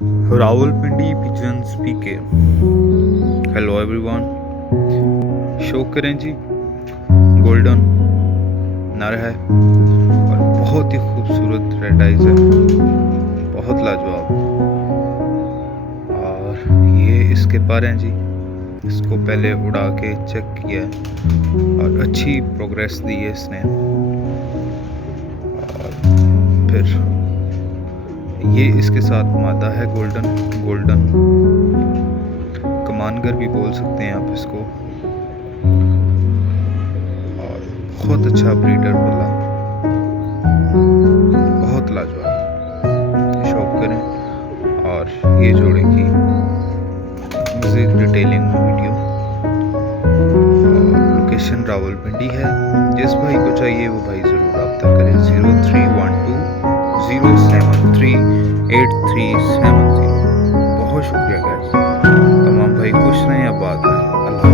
Rawalpindi Pigeons Pk. Hello everyone. Show करें जी, golden नर है और बहुत ही खूबसूरत रेड आइज है, बहुत लाजवाब। और ये इसके पर हैं जी, इसको पहले उड़ा के चेक किया है और अच्छी प्रोग्रेस दी है इसने। और फिर ये इसके साथ मादा है गोल्डन कमानगर भी बोल सकते हैं आप इसको। और बहुत अच्छा ब्रीडर बोला, बहुत लाजवाब। शौक करें और ये जोड़े की मज़ीद डिटेलिंग वीडियो। लोकेशन रावलपिंडी है। जिस भाई को चाहिए वो भाई ज़रूर रब्ता करें। 0312 0738370। बहुत शुक्रिया गाइस। तमाम भाई खुश रहें, आबाद रहें। अल्लाह।